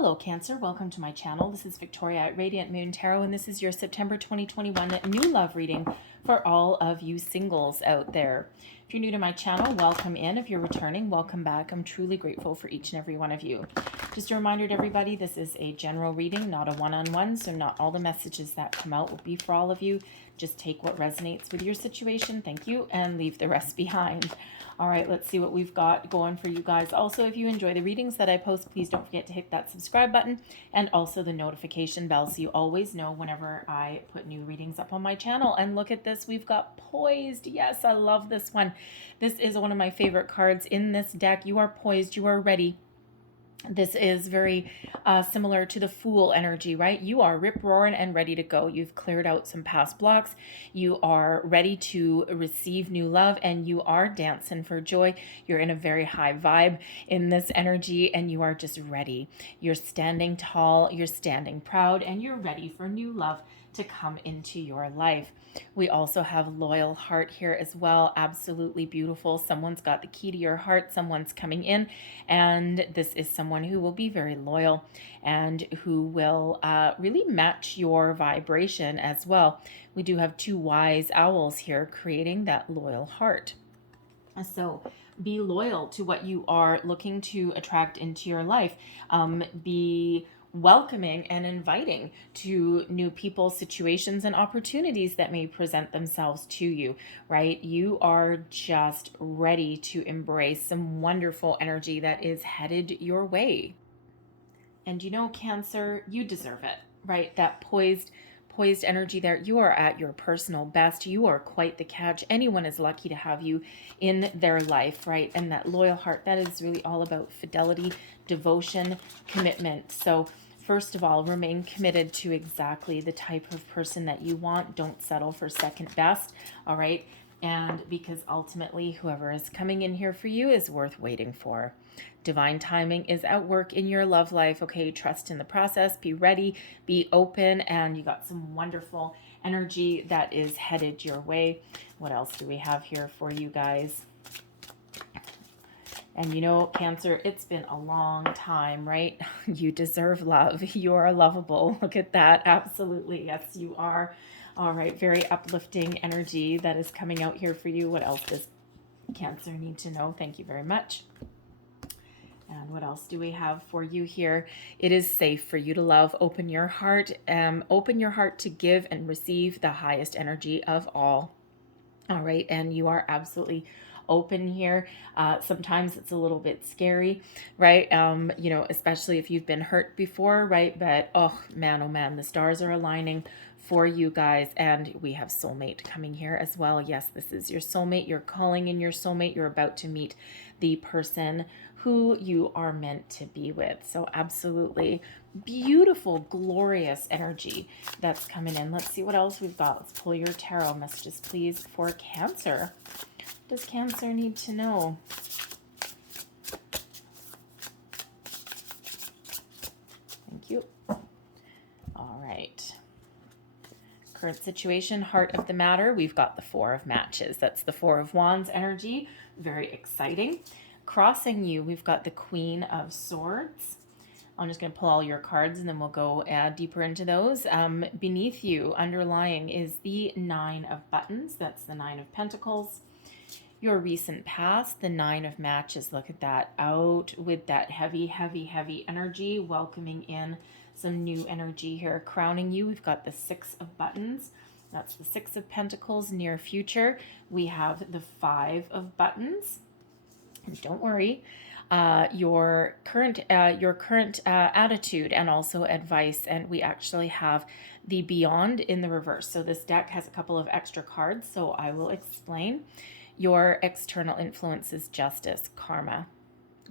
Hello Cancer, welcome to my channel. This is Victoria at Radiant Moon Tarot, and this is your September 2021 new love reading for all of you singles out there. If you're new to my channel, welcome in. If you're returning, welcome back. I'm truly grateful for each and every one of you. Just a reminder to everybody, this is a general reading, not a one-on-one, so not all the messages that come out will be for all of you. Just take what resonates with your situation, thank you, and leave the rest behind. All right, let's see what we've got going for you guys. Also, if you enjoy the readings that I post, please don't forget to hit that subscribe button and also the notification bell so you always know whenever I put new readings up on my channel. And look at this, we've got Poised. Yes, I love this one. This is one of my favorite cards in this deck. You are poised, you are ready. This is very similar to the Fool energy, right? You are rip-roaring and ready to go. You've cleared out some past blocks. You are ready to receive new love, and you are dancing for joy. You're in a very high vibe in this energy, and you are just ready. You're standing tall, you're standing proud, and you're ready for new love to come into your life. We also have Loyal Heart here as well. Absolutely beautiful. Someone's got the key to your heart. Someone's coming in, and this is someone who will be very loyal and who will really match your vibration as well. We do have two wise owls here creating that loyal heart. So be loyal to what you are looking to attract into your life. Be welcoming and inviting to new people, situations, and opportunities that may present themselves to you, right? You are just ready to embrace some wonderful energy that is headed your way. And you know, Cancer, you deserve it, right? That poised energy there. You are at your personal best. You are quite the catch. Anyone is lucky to have you in their life, right? And that loyal heart, that is really all about fidelity, devotion, commitment. So first of all, remain committed to exactly the type of person that you want. Don't settle for second best, all right? And because ultimately whoever is coming in here for you is worth waiting for. Divine timing is at work in your love life, okay? Trust in the process, be ready, be open, and you got some wonderful energy that is headed your way. What else do we have here for you guys? And you know, Cancer, it's been a long time, right? You deserve love. You are lovable. Look at that. Absolutely. Yes, you are. All right. Very uplifting energy that is coming out here for you. What else does Cancer need to know? Thank you very much. And what else do we have for you here? It is safe for you to love. Open your heart. Open your heart to give and receive the highest energy of all. All right. And you are absolutely open here. Sometimes it's a little bit scary, right? You know, especially if you've been hurt before, right? But oh man, the stars are aligning for you guys, and we have soulmate coming here as well. Yes, this is your soulmate. You're calling in your soulmate. You're about to meet the person who you are meant to be with. So absolutely beautiful, glorious energy that's coming in. Let's see what else we've got. Let's pull your tarot messages, please, for Cancer. Does Cancer need to know? Thank you. All right. Current situation, heart of the matter. We've got the Four of Matches. That's the Four of Wands energy. Very exciting. Crossing you, we've got the Queen of Swords. I'm just going to pull all your cards and then we'll go deeper into those. Beneath you, underlying, is the Nine of Buttons. That's the Nine of Pentacles. Your recent past, the Nine of Matches. Look at that. Out with that heavy energy, welcoming in some new energy here. Crowning you, we've got the Six of Buttons. That's the Six of Pentacles. Near future, we have the Five of Buttons. Don't worry. Your current attitude and also advice, and we actually have the Beyond in the reverse. So this deck has a couple of extra cards, so I will explain. Your external influences, justice, karma,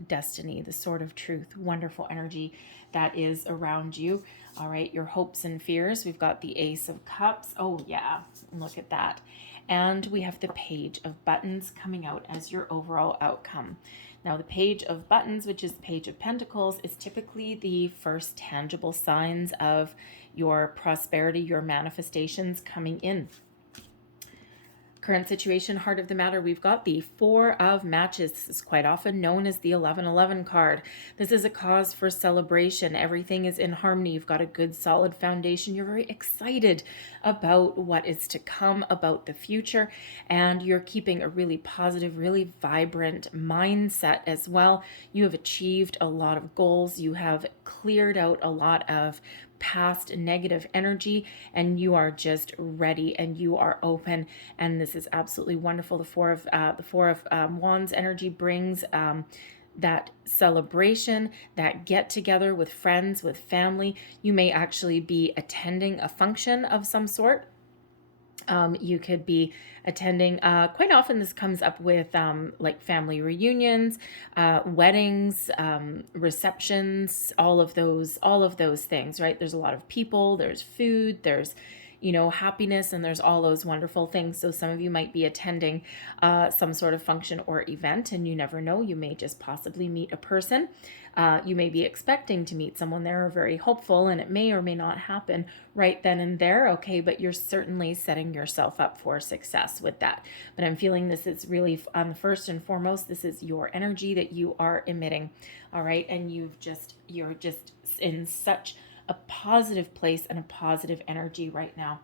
destiny, the Sword of Truth, wonderful energy that is around you. All right, your hopes and fears. We've got the Ace of Cups. Oh yeah, look at that. And we have the Page of Buttons coming out as your overall outcome. Now, the Page of Buttons, which is the Page of Pentacles, is typically the first tangible signs of your prosperity, your manifestations coming in. Current situation, heart of the matter, we've got the Four of Matches. This is quite often known as the 1111 card. This is a cause for celebration. Everything is in harmony. You've got a good solid foundation. You're very excited about what is to come, about the future, and you're keeping a really positive, really vibrant mindset as well. You have achieved a lot of goals. You have cleared out a lot of past negative energy, and you are just ready and you are open, and this is absolutely wonderful. The Four of Wands energy brings that celebration, that get together with friends, with family. You may actually be attending a function of some sort. You could be attending, quite often this comes up with like family reunions, weddings, receptions, all of those things, right? There's a lot of people, there's food, there's, you know, happiness, and there's all those wonderful things. So some of you might be attending some sort of function or event, and you never know, you may just possibly meet a person. You may be expecting to meet someone there, or very hopeful, and it may or may not happen right then and there, okay, but you're certainly setting yourself up for success with that. But I'm feeling this is really, first and foremost, this is your energy that you are emitting, all right, and you're just in such a positive place and a positive energy right now.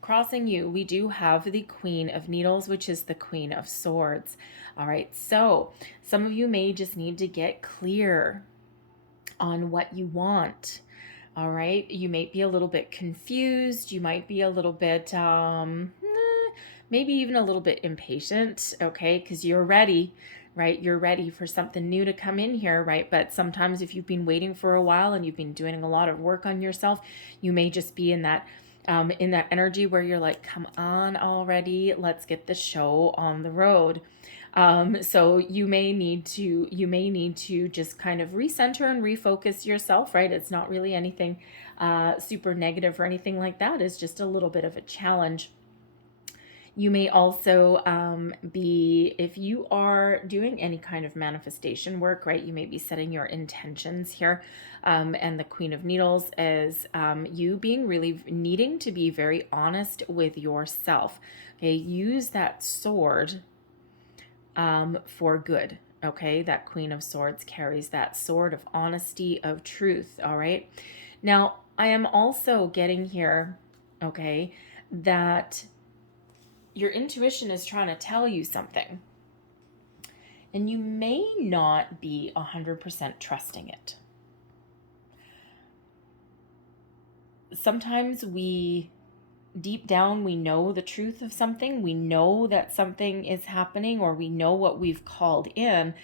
Crossing you, we do have the Queen of Needles, which is the Queen of Swords. All right, so some of you may just need to get clear on what you want. All right, you may be a little bit confused. You might be a little bit, maybe even a little bit impatient, okay, because you're ready, right? You're ready for something new to come in here, right? But sometimes if you've been waiting for a while and you've been doing a lot of work on yourself, you may just be in that energy where you're like, come on already, let's get the show on the road. So you may need to just kind of recenter and refocus yourself, right? It's not really anything super negative or anything like that. It's just a little bit of a challenge. You may also be, if you are doing any kind of manifestation work, right, you may be setting your intentions here. And the Queen of Needles is you being really needing to be very honest with yourself. Okay, use that sword for good. Okay, that Queen of Swords carries that sword of honesty, of truth. All right. Now, I am also getting here, okay, that your intuition is trying to tell you something, and you may not be 100% trusting it. Sometimes deep down, we know the truth of something. We know that something is happening, or we know what we've called in,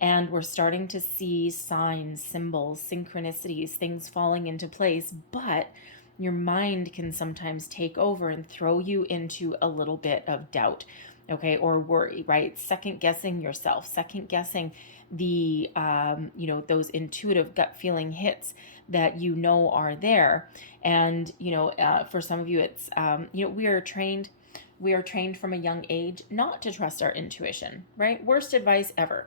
and we're starting to see signs, symbols, synchronicities, things falling into place, but your mind can sometimes take over and throw you into a little bit of doubt, okay, or worry, right? Second guessing yourself, second guessing the, those intuitive gut feeling hits that you know are there. And, for some of you, it's, we are trained from a young age not to trust our intuition, right? Worst advice ever.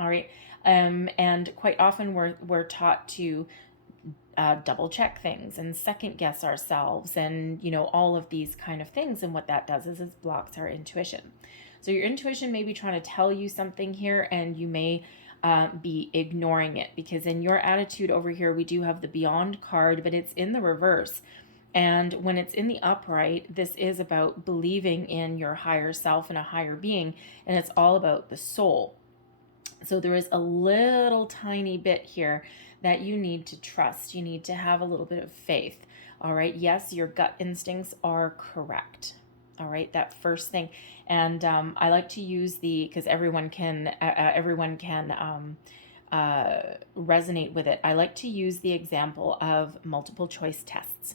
All right. And quite often we're taught to double check things and second guess ourselves, and all of these kind of things. And what that does is it blocks our intuition. So your intuition may be trying to tell you something here, and you may be ignoring it, because in your attitude over here, we do have the Beyond card, but it's in the reverse. And when it's in the upright, this is about believing in your higher self and a higher being, and it's all about the soul. So there is a little tiny bit here that you need to trust. You need to have a little bit of faith. All right. Yes, your gut instincts are correct. All right. That first thing. And I like to use because everyone can resonate with it. I like to use the example of multiple choice tests.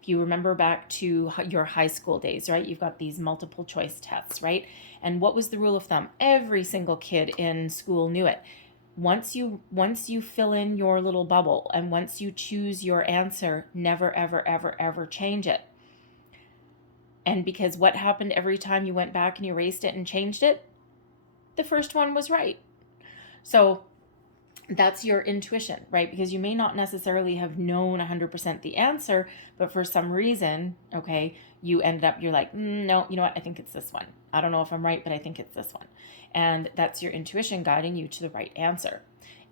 If you remember back to your high school days, right? You've got these multiple choice tests, right? And what was the rule of thumb? Every single kid in school knew it. Once you fill in your little bubble, and once you choose your answer, never, ever, ever, ever change it. And because what happened every time you went back and you erased it and changed it? The first one was right. So That's your intuition, right? Because you may not necessarily have known 100% the answer, but for some reason, okay, you ended up, you're like, no, you know what? I think it's this one. I don't know if I'm right, but I think it's this one. And that's your intuition guiding you to the right answer.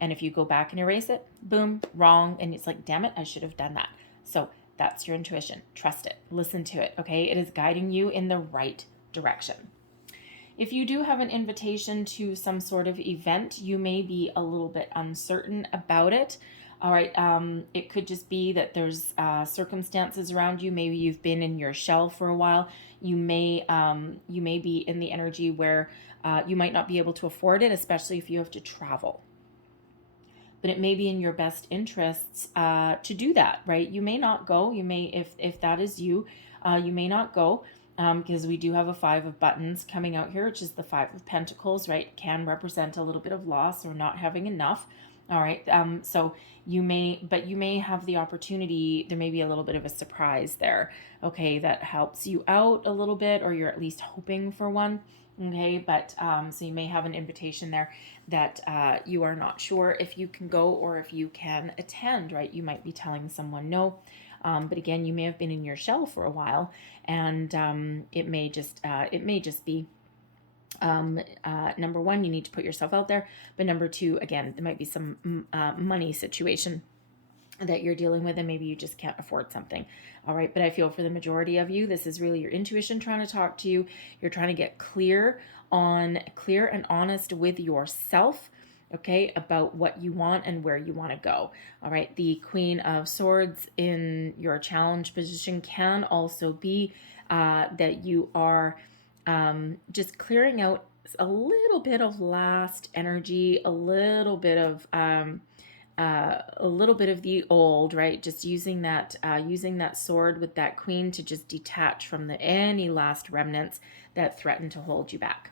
And if you go back and erase it, boom, wrong. And it's like, damn it, I should have done that. So that's your intuition. Trust it. Listen to it, okay? It is guiding you in the right direction. If you do have an invitation to some sort of event, you may be a little bit uncertain about it. All right, it could just be that there's circumstances around you. Maybe you've been in your shell for a while. You may be in the energy where you might not be able to afford it, especially if you have to travel. But it may be in your best interests to do that, right? You may not go. You may, if that is you, you may not go. Because we do have a 5 of buttons coming out here, which is the 5 of Pentacles, right? Can represent a little bit of loss or not having enough. All right. So you may have the opportunity. There may be a little bit of a surprise there. Okay. That helps you out a little bit, or you're at least hoping for one. Okay. But, so you may have an invitation there that, you are not sure if you can go or if you can attend, right? You might be telling someone no. But again, you may have been in your shell for a while, and it may just be number one, you need to put yourself out there. But number two, again, there might be some money situation that you're dealing with, and maybe you just can't afford something. All right. But I feel for the majority of you, this is really your intuition trying to talk to you. You're trying to get clear and honest with yourself. Okay, about what you want and where you want to go. All right, the Queen of Swords in your challenge position can also be that you are just clearing out a little bit of last energy, a little bit of the old, right? Just using that sword with that queen to just detach from any last remnants that threaten to hold you back.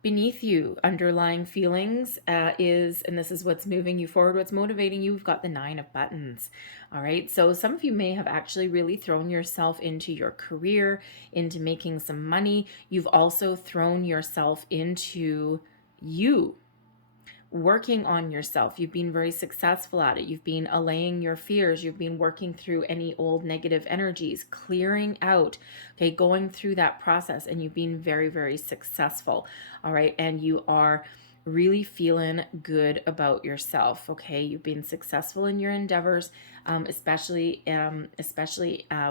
Beneath you, underlying feelings is, and this is what's moving you forward, what's motivating you, we've got the 9 of buttons. All right. So some of you may have actually really thrown yourself into your career, into making some money. You've also thrown yourself into you, working on yourself. You've been very successful at it. You've been allaying your fears. You've been working through any old negative energies, clearing out, okay, going through that process, and you've been very, very successful. All right. And you are really feeling good about yourself. Okay. You've been successful in your endeavors, especially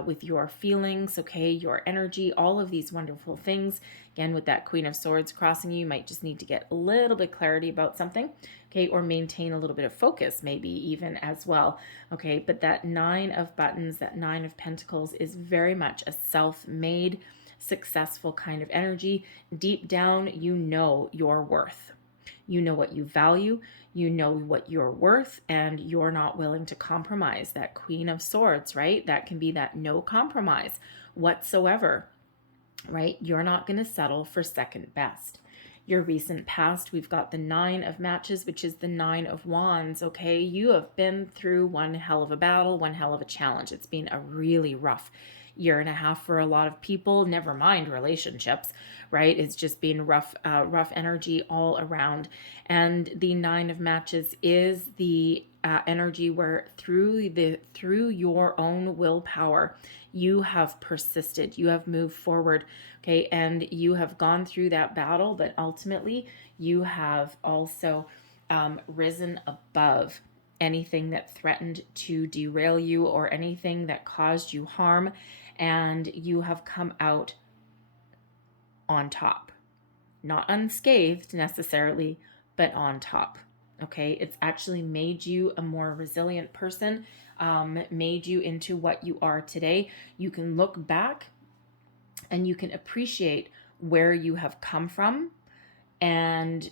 with your feelings. Okay. Your energy, all of these wonderful things. Again, with that Queen of Swords crossing you, you might just need to get a little bit clarity about something, okay, or maintain a little bit of focus, maybe even as well, okay. But that 9 of buttons, that 9 of Pentacles is very much a self-made, successful kind of energy. Deep down, you know your worth. You know what you value, you know what you're worth, and you're not willing to compromise. That Queen of Swords, right? That can be that no compromise whatsoever. Right? You're not going to settle for second best. Your recent past, we've got the 9 of matches, which is the 9 of wands. Okay. You have been through one hell of a battle, one hell of a challenge. It's been a really rough year and a half for a lot of people, never mind relationships, right? It's just been rough energy all around. And the 9 of matches is the energy where through your own willpower, you have persisted, you have moved forward, okay, and you have gone through that battle, but ultimately you have also risen above anything that threatened to derail you or anything that caused you harm, and you have come out on top. Not unscathed necessarily, but on top. Okay, it's actually made you a more resilient person, made you into what you are today. You can look back and you can appreciate where you have come from and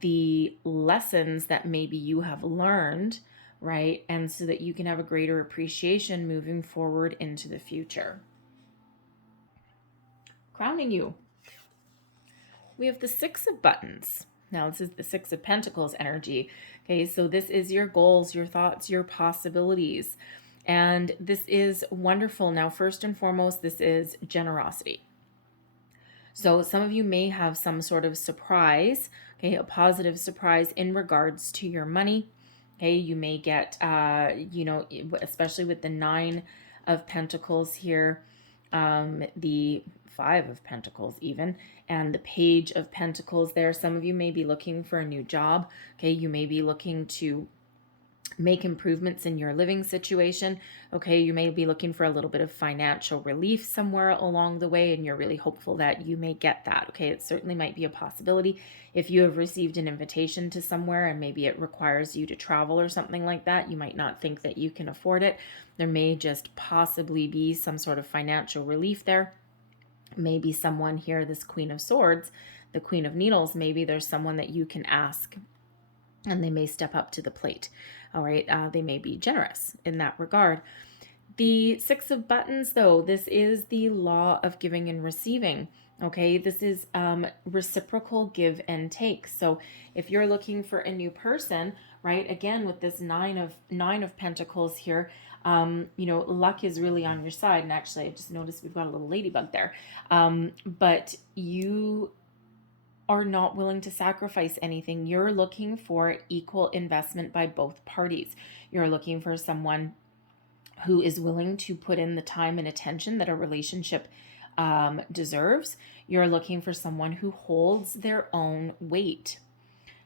the lessons that maybe you have learned, right? And so that you can have a greater appreciation moving forward into the future. Crowning you, we have the 6 of buttons. Now, this is the 6 of Pentacles energy. Okay, so this is your goals, your thoughts, your possibilities. And this is wonderful. Now, first and foremost, this is generosity. So some of you may have some sort of surprise, okay, a positive surprise in regards to your money. Okay, you may get, especially with the 9 of Pentacles here, the 5 of Pentacles even, and the Page of Pentacles there. Some of you may be looking for a new job. Okay, you may be looking to make improvements in your living situation. Okay, you may be looking for a little bit of financial relief somewhere along the way, and you're really hopeful that you may get that. Okay, it certainly might be a possibility. If you have received an invitation to somewhere and maybe it requires you to travel or something like that, you might not think that you can afford it. There may just possibly be some sort of financial relief there. Maybe someone here, this Queen of Swords, the Queen of Needles, maybe there's someone that you can ask and they may step up to the plate. All right, they may be generous in that regard. The 6 of Buttons, though, this is the law of giving and receiving. Okay, this is reciprocal give and take. So if you're looking for a new person, right, again with this nine of Pentacles here, luck is really on your side. And actually, I just noticed we've got a little ladybug there. But you are not willing to sacrifice anything. You're looking for equal investment by both parties. You're looking for someone who is willing to put in the time and attention that a relationship deserves. You're looking for someone who holds their own weight,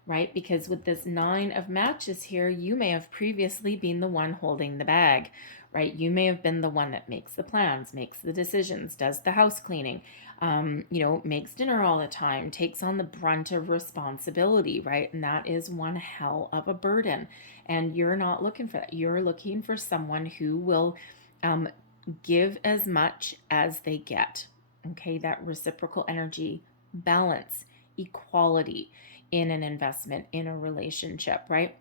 right? Because with this 9 of Matches here, you may have previously been the one holding the bag, right? You may have been the one that makes the plans, makes the decisions, does the house cleaning, makes dinner all the time, takes on the brunt of responsibility, right? And that is one hell of a burden. And you're not looking for that. You're looking for someone who will give as much as they get. Okay, that reciprocal energy, balance, equality in an investment, in a relationship, right?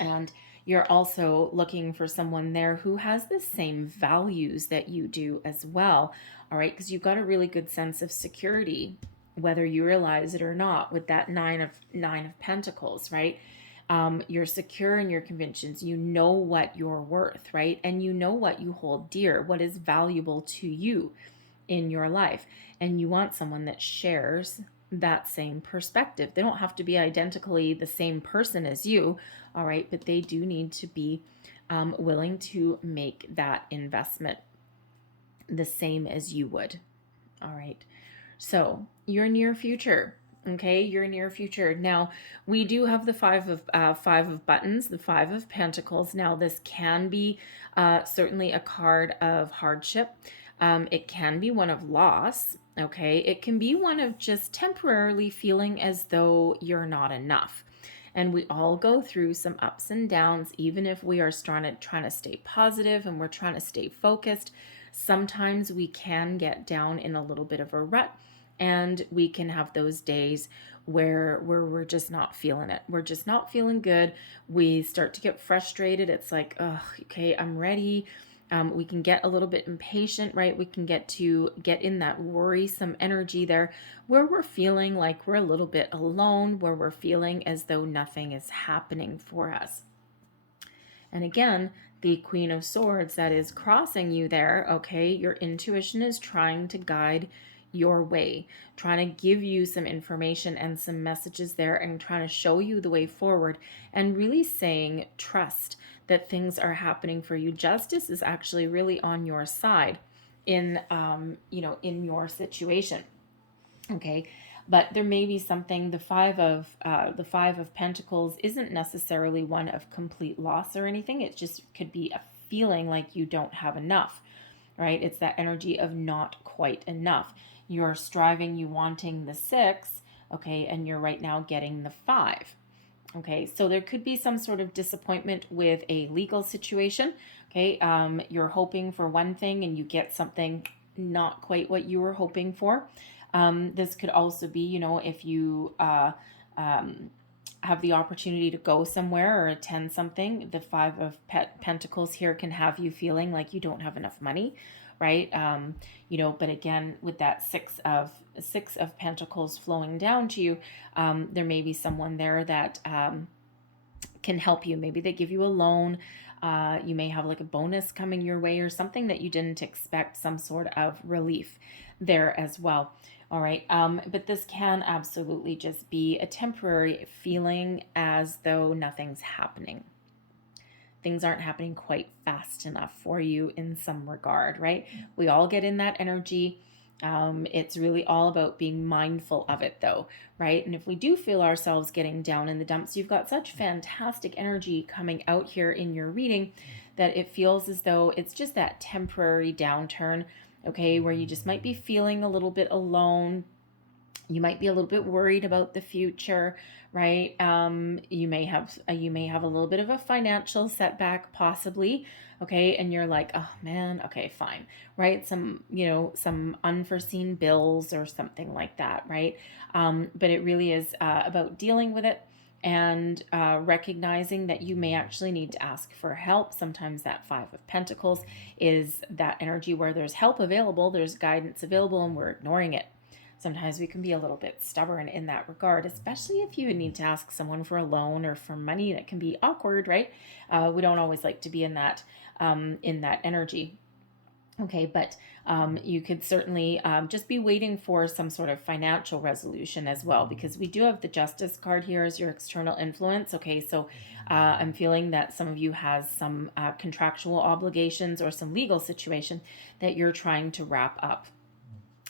And you're also looking for someone there who has the same values that you do as well, all right? Because you've got a really good sense of security, whether you realize it or not, with that nine of Pentacles, right? You're secure in your convictions. You know what you're worth, right? And you know what you hold dear, what is valuable to you in your life. And you want someone that shares that same perspective. They don't have to be identically the same person as you, all right, but they do need to be willing to make that investment the same as you would. All right, so your near future. Okay, your near future. Now, we do have the 5 of Buttons, the 5 of Pentacles. Now, this can be certainly a card of hardship. It can be one of loss. Okay, it can be one of just temporarily feeling as though you're not enough. And we all go through some ups and downs, even if we are trying to stay positive and we're trying to stay focused. Sometimes we can get down in a little bit of a rut, and we can have those days where we're just not feeling it. We're just not feeling good. We start to get frustrated. It's like, oh, okay, I'm ready. We can get a little bit impatient, right? We can get in that worrisome energy there where we're feeling like we're a little bit alone, where we're feeling as though nothing is happening for us. And again, the Queen of Swords that is crossing you there, okay, your intuition is trying to guide your way, trying to give you some information and some messages there and trying to show you the way forward and really saying trust that things are happening for you. Justice is actually really on your side in your situation. Okay, but there may be something. The 5 of Pentacles isn't necessarily one of complete loss or anything. It just could be a feeling like you don't have enough, right? It's that energy of not quite enough. You're striving, you wanting the 6, okay, and you're right now getting the 5. Okay, so there could be some sort of disappointment with a legal situation. Okay, you're hoping for one thing and you get something not quite what you were hoping for. This could also be, if you have the opportunity to go somewhere or attend something, the 5 of Pentacles here can have you feeling like you don't have enough money, right? But again, with that 6 of Pentacles flowing down to you, there may be someone there that can help you. Maybe they give you a loan. You may have like a bonus coming your way or something that you didn't expect, some sort of relief there as well. All right. But this can absolutely just be a temporary feeling as though nothing's happening. Things aren't happening quite fast enough for you in some regard, right? We all get in that energy. It's really all about being mindful of it though, right? And if we do feel ourselves getting down in the dumps, you've got such fantastic energy coming out here in your reading that it feels as though it's just that temporary downturn, okay, where you just might be feeling a little bit alone. You might be a little bit worried about the future, right? You may have a little bit of a financial setback, possibly, okay, and you're like, oh man, okay, fine, right? Some unforeseen bills or something like that, right? But it really is about dealing with it and recognizing that you may actually need to ask for help. Sometimes that Five of Pentacles is that energy where there's help available, there's guidance available, and we're ignoring it. Sometimes we can be a little bit stubborn in that regard, especially if you need to ask someone for a loan or for money. That can be awkward, right? We don't always like to be in that energy. Okay, but you could certainly just be waiting for some sort of financial resolution as well, because we do have the Justice card here as your external influence. Okay, so I'm feeling that some of you has some contractual obligations or some legal situation that you're trying to wrap up.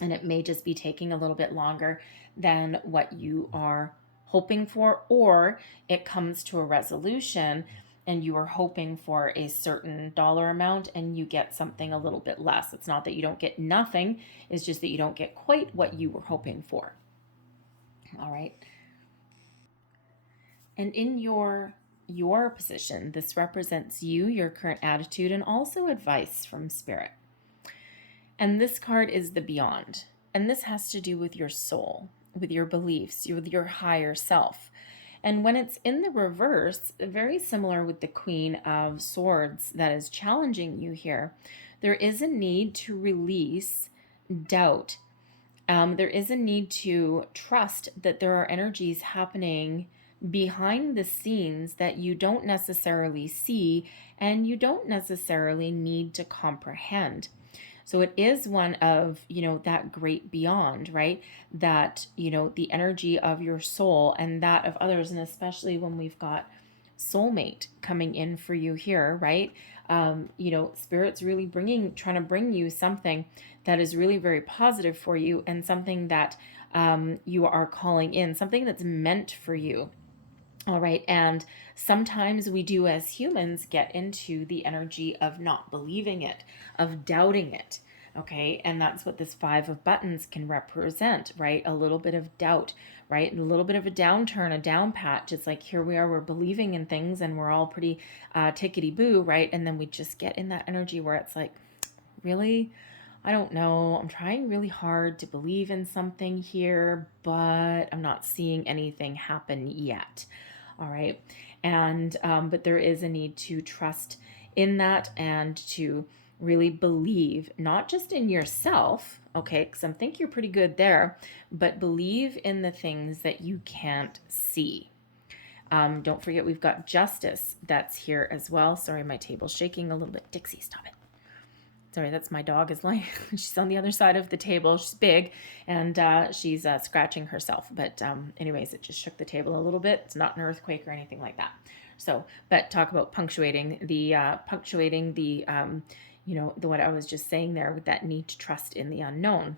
And it may just be taking a little bit longer than what you are hoping for, or it comes to a resolution and you are hoping for a certain dollar amount and you get something a little bit less. It's not that you don't get nothing, it's just that you don't get quite what you were hoping for. All right. And in your position, this represents you, your current attitude, and also advice from Spirit. And this card is the beyond. And this has to do with your soul, with your beliefs, with your higher self. And when it's in the reverse, very similar with the Queen of Swords that is challenging you here, there is a need to release doubt. There is a need to trust that there are energies happening behind the scenes that you don't necessarily see and you don't necessarily need to comprehend. So it is one of, that great beyond, right? That, the energy of your soul and that of others. And especially when we've got soulmate coming in for you here, right? Spirit's really trying to bring you something that is really very positive for you and something that you are calling in, something that's meant for you. All right. And sometimes we do as humans get into the energy of not believing it, of doubting it. Okay. And that's what this Five of Buttons can represent, right? A little bit of doubt, right? A little bit of a downturn, a down patch. It's like, here we are, we're believing in things and we're all pretty tickety boo, right? And then we just get in that energy where it's like, really? I don't know. I'm trying really hard to believe in something here, but I'm not seeing anything happen yet. All right. And, but there is a need to trust in that and to really believe, not just in yourself, okay, because I think you're pretty good there, but believe in the things that you can't see. Don't forget, we've got Justice that's here as well. Sorry, my table's shaking a little bit. Dixie, stop it. Sorry, that's my dog is like, she's on the other side of the table. She's big and she's scratching herself. But anyways, it just shook the table a little bit. It's not an earthquake or anything like that. So, but talk about punctuating the what I was just saying there with that need to trust in the unknown.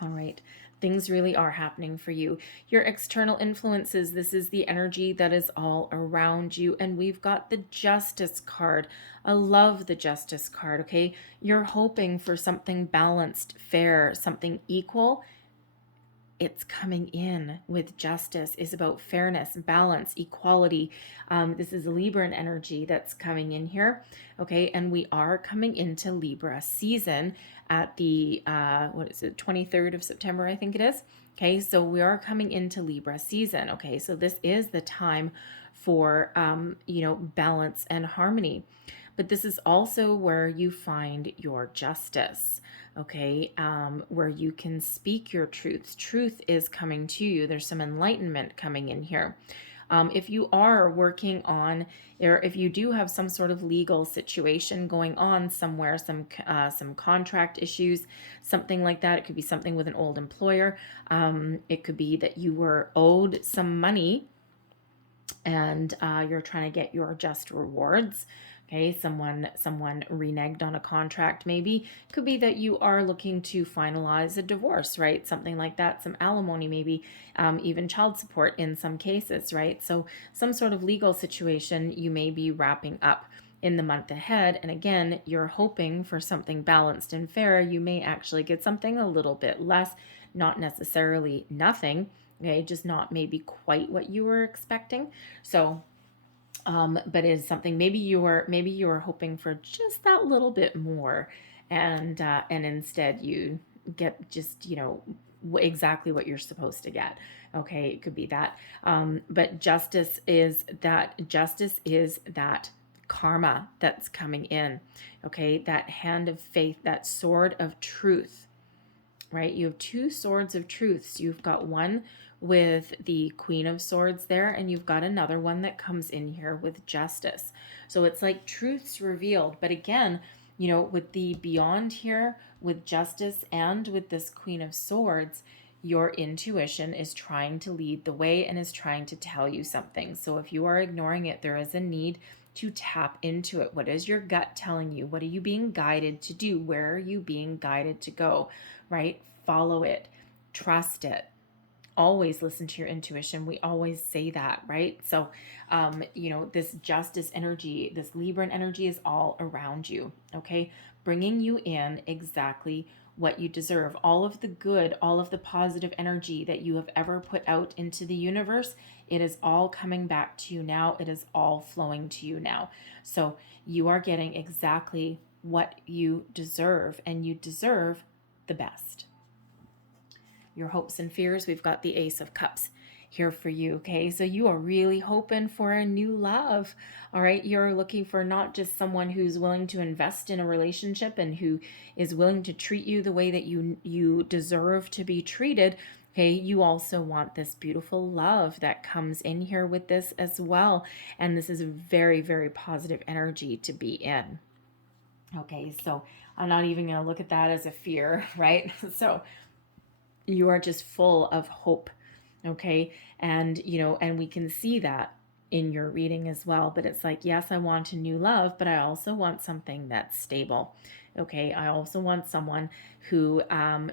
All right. Things really are happening for you. Your external influences, this is the energy that is all around you. And we've got the Justice card. I love the Justice card, okay? You're hoping for something balanced, fair, something equal. It's coming in with Justice is about fairness, balance, equality. This is Libran energy that's coming in here, okay? And we are coming into Libra season at the, 23rd of September, I think it is. Okay, so we are coming into Libra season, okay? So this is the time for, balance and harmony. But this is also where you find your justice, okay? Where you can speak your truths. Truth is coming to you. There's some enlightenment coming in here. If you are working on, or if you do have some sort of legal situation going on somewhere, some contract issues, something like that. It could be something with an old employer. It could be that you were owed some money and you're trying to get your just rewards. Okay, someone reneged on a contract. Maybe could be that you are looking to finalize a divorce, right? Something like that. Some alimony, maybe even child support in some cases, right? So some sort of legal situation you may be wrapping up in the month ahead. And again, you're hoping for something balanced and fair. You may actually get something a little bit less, not necessarily nothing. Okay, just not maybe quite what you were expecting. So but it is something maybe you were hoping for just that little bit more, and instead you get just exactly what you're supposed to get. Okay, it could be that, but justice is that karma that's coming in. Okay, that hand of faith, that sword of truth. Right, you have two swords of truths. You've got one with the Queen of Swords there, and you've got another one that comes in here with justice. So it's like truths revealed. But again, with the beyond here, with justice and with this Queen of Swords, your intuition is trying to lead the way and is trying to tell you something. So if you are ignoring it, there is a need to tap into it. What is your gut telling you? What are you being guided to do? Where are you being guided to go? Right? Follow it. Trust it. Always listen to your intuition. We always say that, right? So, this justice energy, this Libran energy is all around you, okay? Bringing you in exactly what you deserve. All of the good, all of the positive energy that you have ever put out into the universe, it is all coming back to you now. It is all flowing to you now. So you are getting exactly what you deserve, and you deserve the best. Your hopes and fears, we've got the Ace of Cups here for you, okay? So you are really hoping for a new love, all right? You're looking for not just someone who's willing to invest in a relationship and who is willing to treat you the way that you deserve to be treated, okay? You also want this beautiful love that comes in here with this as well. And this is a very, very positive energy to be in. Okay, so I'm not even going to look at that as a fear, right? So you are just full of hope, okay? And, and we can see that in your reading as well. But it's like, yes, I want a new love, but I also want something that's stable, okay? I also want someone who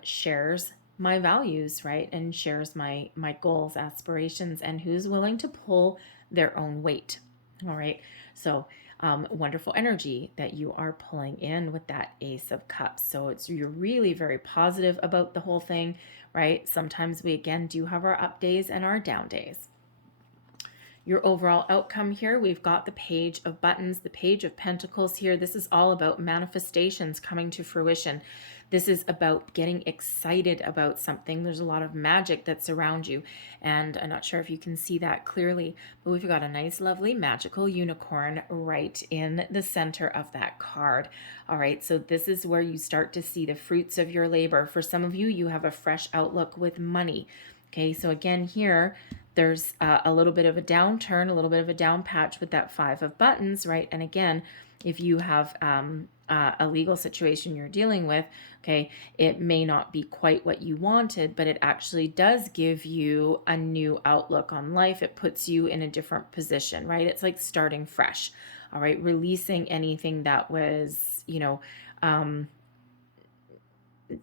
shares my values, right? And shares my goals, aspirations, and who's willing to pull their own weight, all right? So wonderful energy that you are pulling in with that Ace of Cups. So you're really very positive about the whole thing, right? Sometimes we again do have our up days and our down days. Your overall outcome here, we've got the Page of Buttons, the Page of Pentacles here. This is all about manifestations coming to fruition. This is about getting excited about something. There's a lot of magic that's around you, and I'm not sure if you can see that clearly, but we've got a nice, lovely, magical unicorn right in the center of that card. All right, so this is where you start to see the fruits of your labor. For some of you, you have a fresh outlook with money. Okay, so again here, there's a little bit of a downturn, a little bit of a down patch with that Five of Buttons, right? And again, if you have a legal situation you're dealing with, okay, it may not be quite what you wanted, but it actually does give you a new outlook on life. It puts you in a different position, right? It's like starting fresh, all right? Releasing anything that was,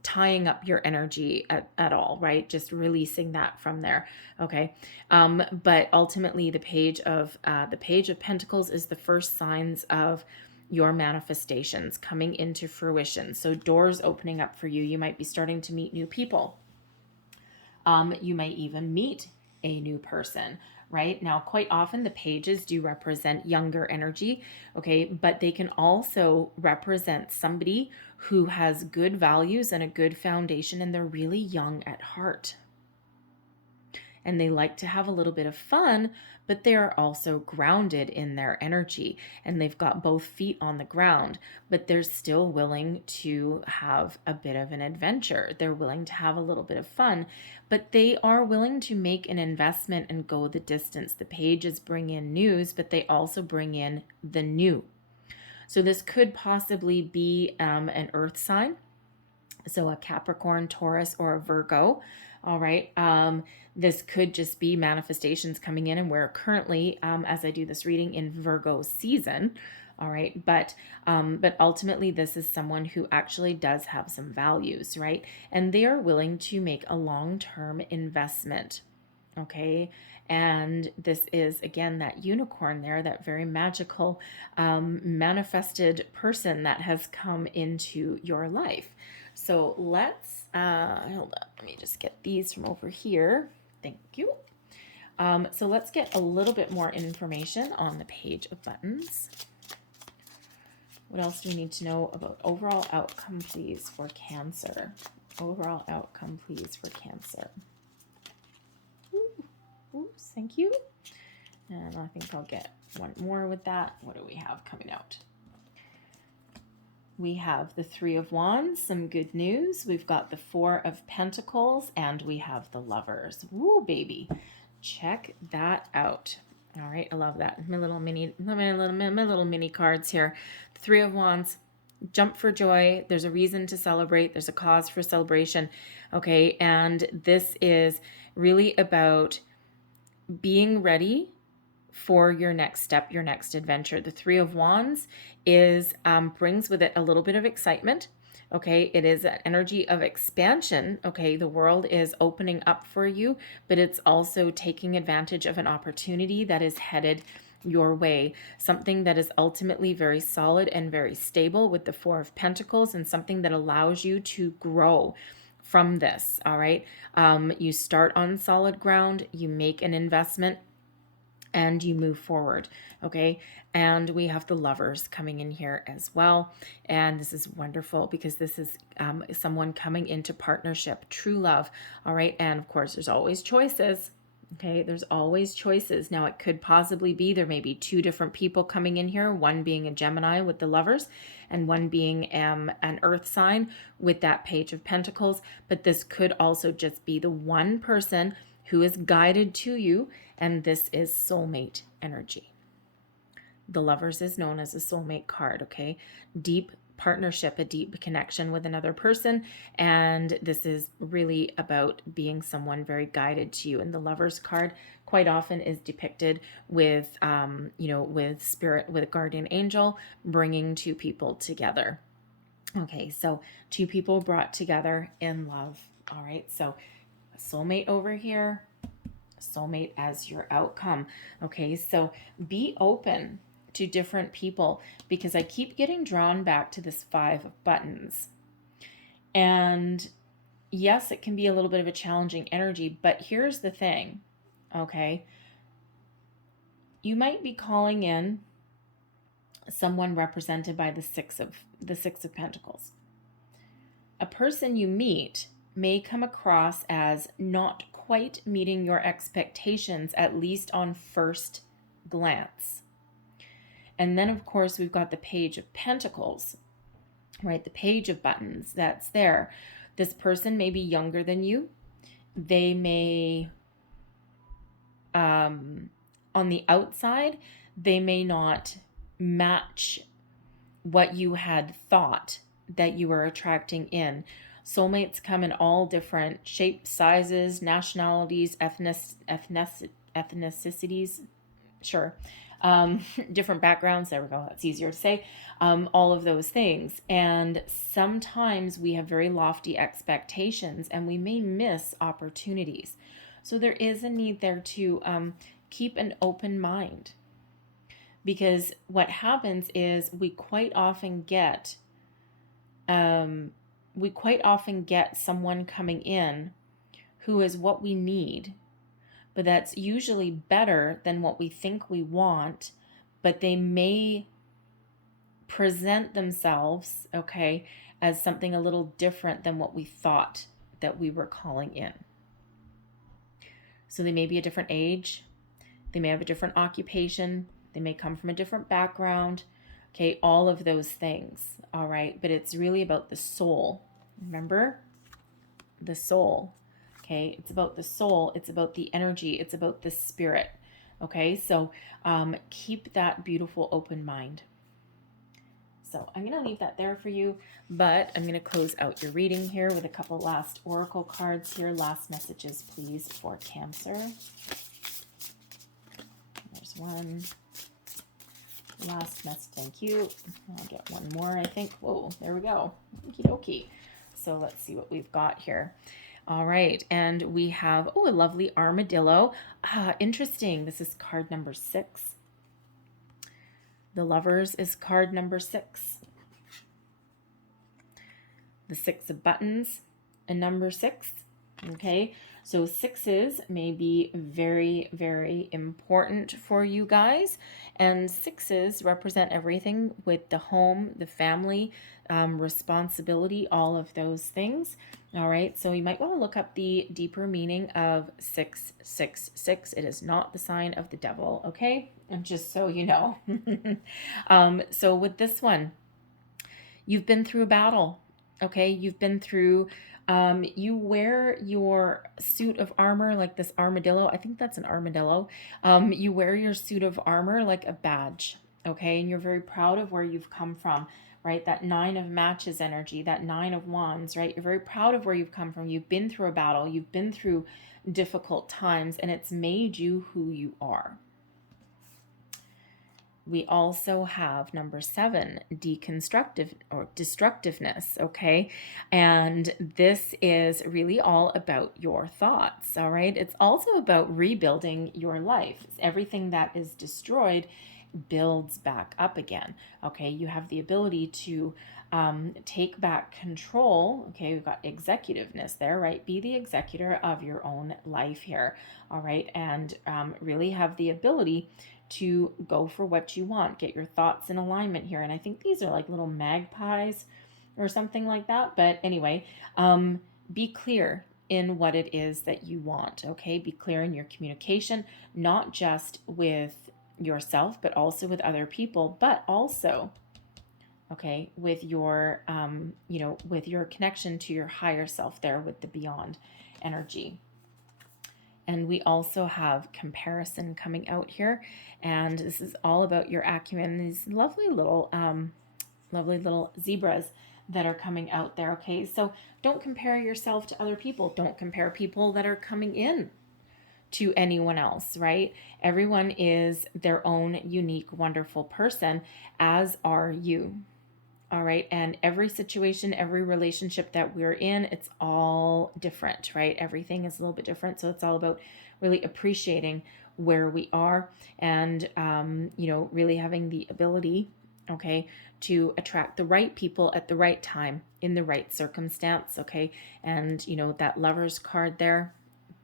tying up your energy at all, right? Just releasing that from there. Okay. But ultimately the Page of Pentacles is the first signs of your manifestations coming into fruition. So doors opening up for you. You might be starting to meet new people. You might even meet a new person, right? Now, quite often the pages do represent younger energy, okay? But they can also represent somebody who has good values and a good foundation, and they're really young at heart. And they like to have a little bit of fun, but they are also grounded in their energy and they've got both feet on the ground, but they're still willing to have a bit of an adventure. They're willing to have a little bit of fun, but they are willing to make an investment and go the distance. The pages bring in news, but they also bring in the new. So this could possibly be an earth sign. So a Capricorn, Taurus, or a Virgo. All right. This could just be manifestations coming in, and we're currently, as I do this reading, in Virgo season. All right. But ultimately, this is someone who actually does have some values, right? And they are willing to make a long-term investment. Okay. And this is, again, that unicorn there, that very magical manifested person that has come into your life. So let's, hold on, let me just get these from over here. Thank you. So let's get a little bit more information on the Page of Buttons. What else do we need to know about overall outcome, please, for Cancer? Overall outcome, please, for Cancer. Oops, thank you. And I think I'll get one more with that. What do we have coming out? We have the Three of Wands, some good news. We've got the Four of Pentacles, and we have the Lovers. Woo, baby. Check that out. All right, I love that. My little mini cards here. The Three of Wands, jump for joy. There's a reason to celebrate. There's a cause for celebration. Okay, and this is really about being ready for your next step, your next adventure. The Three of Wands is brings with it a little bit of excitement. Okay, it is an energy of expansion. Okay, the world is opening up for you, but it's also taking advantage of an opportunity that is headed your way. Something that is ultimately very solid and very stable with the Four of Pentacles, and something that allows you to grow from this. All right, you start on solid ground, you make an investment, and you move forward. Okay, and we have the Lovers coming in here as well, and this is wonderful because this is someone coming into partnership, true love. All right, and of course there's always choices. Okay, there's always choices. Now it could possibly be there may be two different people coming in here, one being a Gemini with the Lovers and one being an earth sign with that Page of Pentacles, but this could also just be the one person who is guided to you, and this is soulmate energy. The Lovers is known as a soulmate card, okay? Deep partnership, a deep connection with another person, and this is really about being someone very guided to you. And the Lovers card quite often is depicted with, with spirit, with a guardian angel, bringing two people together. Okay, so two people brought together in love. All right, so a soulmate over here, soulmate as your outcome. Okay, so be open to different people, because I keep getting drawn back to this Five of Buttons. And yes, it can be a little bit of a challenging energy, but here's the thing, okay? You might be calling in someone represented by the Six of Pentacles. A person you meet may come across as not quite meeting your expectations, at least on first glance. And then, of course, we've got the Page of Pentacles, right? The Page of Buttons, that's there. This person may be younger than you. They may, on the outside, they may not match what you had thought that you were attracting in. Soulmates come in all different shapes, sizes, nationalities, ethnicities, sure. Different backgrounds, there we go, that's easier to say, all of those things. And sometimes we have very lofty expectations and we may miss opportunities. So there is a need there to keep an open mind, because what happens is we quite often get someone coming in who is what we need, but that's usually better than what we think we want, but they may present themselves, okay, as something a little different than what we thought that we were calling in. So they may be a different age, They may have a different occupation. They may come from a different background. Okay, all of those things. All right, but it's really about the soul. Remember? The soul. Okay, it's about the soul. It's about the energy. It's about the spirit. Okay, so keep that beautiful open mind. So I'm going to leave that there for you, but I'm going to close out your reading here with a couple last oracle cards here. Last messages, please, for Cancer. There's one. Last message, thank you. I'll get one more, I think. Whoa, there we go. Okie dokie. So let's see what we've got here. All right, and we have, oh, a lovely armadillo. Interesting. This is card number 6. The Lovers is card number 6. The 6 of Buttons, a number 6. Okay, so 6s may be very, very important for you guys. And 6s represent everything with the home, the family, responsibility, all of those things. All right, so you might want to look up the deeper meaning of 666. It is not the sign of the devil, okay? And just so you know. So with this one, you've been through a battle, okay? You've been through, you wear your suit of armor like this armadillo. I think that's an armadillo. You wear your suit of armor like a badge, okay? And you're very proud of where you've come from. Right? That 9 of Matches energy, that 9 of Wands, right? You're very proud of where you've come from. You've been through a battle. You've been through difficult times, and it's made you who you are. We also have number 7, deconstructive or destructiveness, okay? And this is really all about your thoughts, all right? It's also about rebuilding your life. Everything that is destroyed builds back up again. Okay, you have the ability to take back control. Okay, we've got executiveness there, right? Be the executor of your own life here. All right, and really have the ability to go for what you want. Get your thoughts in alignment here. And I think these are like little magpies or something like that. But anyway, be clear in what it is that you want. Okay, be clear in your communication, not just with yourself, but also with other people, but also, okay, with your, with your connection to your higher self there with the beyond energy. And we also have comparison coming out here. And this is all about your acumen. These lovely little zebras that are coming out there. Okay, so don't compare yourself to other people. Don't compare people that are coming in to anyone else, right? Everyone is their own unique, wonderful person, as are you. All right. And every situation, every relationship that we're in, it's all different, right? Everything is a little bit different. So it's all about really appreciating where we are and, really having the ability, okay, to attract the right people at the right time in the right circumstance, okay? And, that Lover's card there,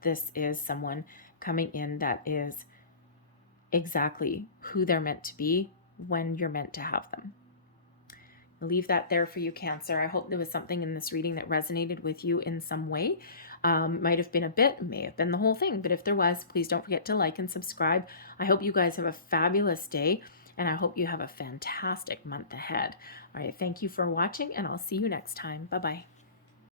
this is someone coming in that is exactly who they're meant to be when you're meant to have them. I'll leave that there for you, Cancer. I hope there was something in this reading that resonated with you in some way. Might have been a bit, may have been the whole thing, but if there was, please don't forget to like and subscribe. I hope you guys have a fabulous day, and I hope you have a fantastic month ahead. All right, thank you for watching, and I'll see you next time. Bye-bye.